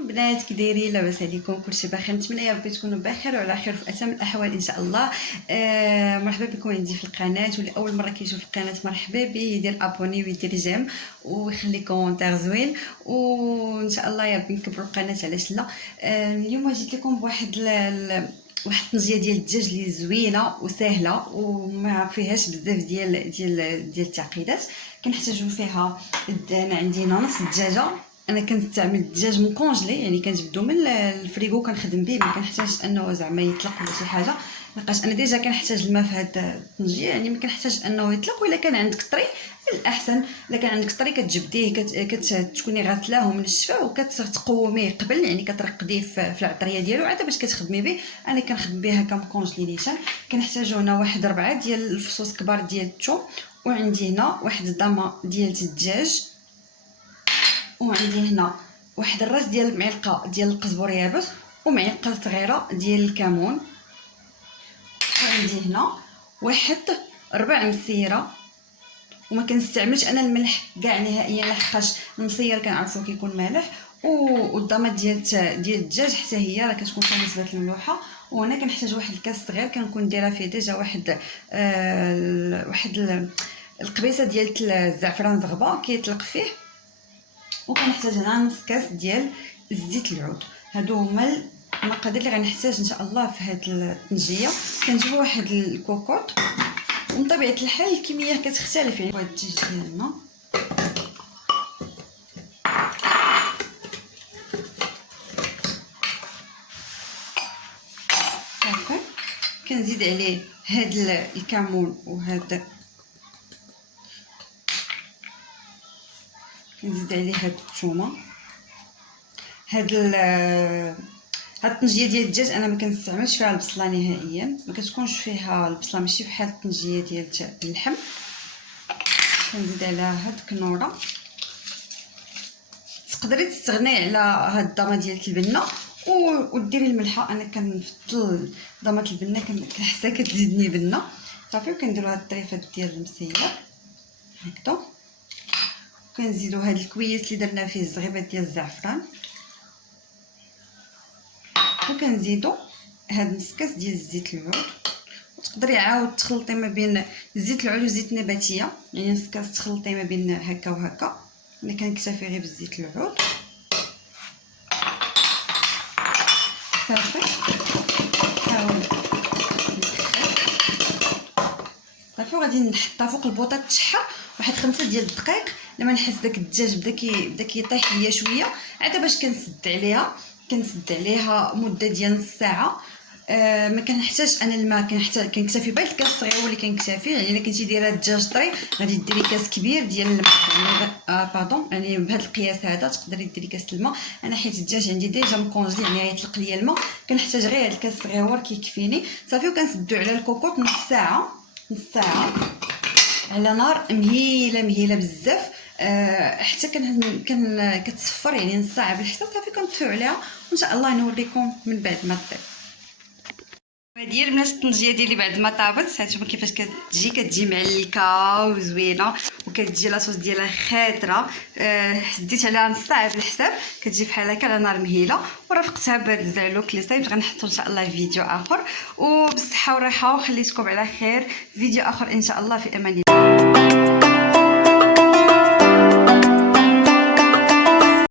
البنات كي لاباس عليكم؟ كلشي بخير؟ نتمنى يا ربي تكونوا بخير وعلى خير في اتم الاحوال ان شاء الله. مرحبا بكم عندي في القناه، واللي اول مره كيشوف القناه مرحبا به، يدير ابوني ويدير جيم ويخلي كومونتير زوين، وان شاء الله يا ربي نكبروا القناه. علاش لا؟ اليوم جيت لكم بواحد واحد الطنجيه ديال الدجاج اللي زوينه وسهله وما فيهاش بزاف ديال التعقيدات. كنحتاجوا فيها انا عندي هنا نص الدجاجه. انا كنستعمل الدجاج مكونجلي، يعني كنجبدو من الفريغو كنخدم به، ما كنحتاجش انه زعما يطلق ولا شي حاجه، لقاش انا ديجا كنحتاج الماء في هاد الطنجيه، يعني ما كنحتاج انه يطلق. ولا كان عندك طري الاحسن، الا كان عندك طري كتجبديه كتكوني غاسلاه من الشفا وكتقوميه قبل، يعني كترقديه في العطريه ديالو عاد باش كتخدمي به. انا كنخدم به هكا مكونجلي نيشان. كنحتاجو هنا واحد 4 ديال الفصوص كبار ديال الثوم، وعندي هنا واحد الضامه ديال الدجاج، وعندي هنا واحد الراس ديال المعلقه ديال القزبر يابس، ومعلقه صغيره ديال الكمون، وعندي هنا واحد ربع مسيره. وما كنستعملش انا الملح كاع نهائيا، لحقاش المسير كنعرفو كيكون مالح. والضامه ديال الدجاج حتى هي راه كتكون فيها نسبه الملوحه. وهنا كنحتاج واحد الكاس صغير كنكون دايره فيه ديجا واحد القبيصه ديال الزعفران زغبه كيطلق فيه. وكنحتاج هنا نص كاس ديال الزيت العود. هادو هما المقادير اللي غنحتاج ان شاء الله في هاد الطنجيه. كنجيب واحد الكوكوط، ومن طبيعه الحال الكميه كتختلف، يعني هاد الدجاج ديالنا صافي. كنزيد عليه هاد الكمون، وهاد كنزيد عليه هاد الثومه. هاد الطنجيه ديال الدجاج انا ما كنستعملش فيها البصله نهائيا، ما كتكونش فيها البصله، ماشي بحال الطنجيه ديال اللحم. كنزيد عليها هاد الكنوره. تقدري تستغني على هاد الضامه ديال البنه وديري الملحه. انا كنفضل ضامه البنه، كنحسها كتزيدني بنه صافي. وكنديروا هاد الطريفات ديال المسير هكذا. كنزيدوا هاد الكويس اللي درنا فيه الزغيبات ديال الزعفران، وكنزيدوا هاد نص كاس ديال الزيت العود. وتقدري عاود تخلطي ما بين زيت العود وزيت النباتيه، يعني نص كاس تخلطي ما بين هكا وهكا. انا كنكتفي غير بالزيت العود صافي. حاول صافي. وغادي نحطها فوق البوطه تشحر واحد 5 ديال الدقائق. لما نحس داك الدجاج بدا كيطيح ليا شويه، عاد باش كنسد عليها مده ديال نص ساعه. ما كنحتاجش انا الماء، كنكتفي بهاد الكاس الصغير هو اللي كنكتفي. يعني الا كنتي دايره الدجاج طري غادي ديري كاس كبير ديال الماء، يعني بهذا القياس هذا تقدري ديري كاس الماء. انا حيت الدجاج عندي ديجا مكونجلي، يعني غيطلق ليا الماء، كنحتاج غير هاد الكاس الصغير كيكفيني صافي. وكنسدو على الكوكوط نص ساعه على نار مهيله بزاف، حتى كتصفر، يعني نص ساعه بالحساب صافي. كنطفيو عليها وان شاء الله نوريكم من بعد ما طيب. هذه البنات الطنجيه ديالي بعد ما طابت، هانتوما كيفاش كتجي معلكه وزوينه، وكتجي لاصوص ديالها خاطره. ديت عليها نص ساعه بالحساب، كتجي بحال هكا على نار مهيله. ورافقتها بهاد الزعلوك اللي صايب. غنحطو ان شاء الله في فيديو اخر، وبالصحه والراحه، وخليتكم على خير. فيديو اخر ان شاء الله، في امان الله.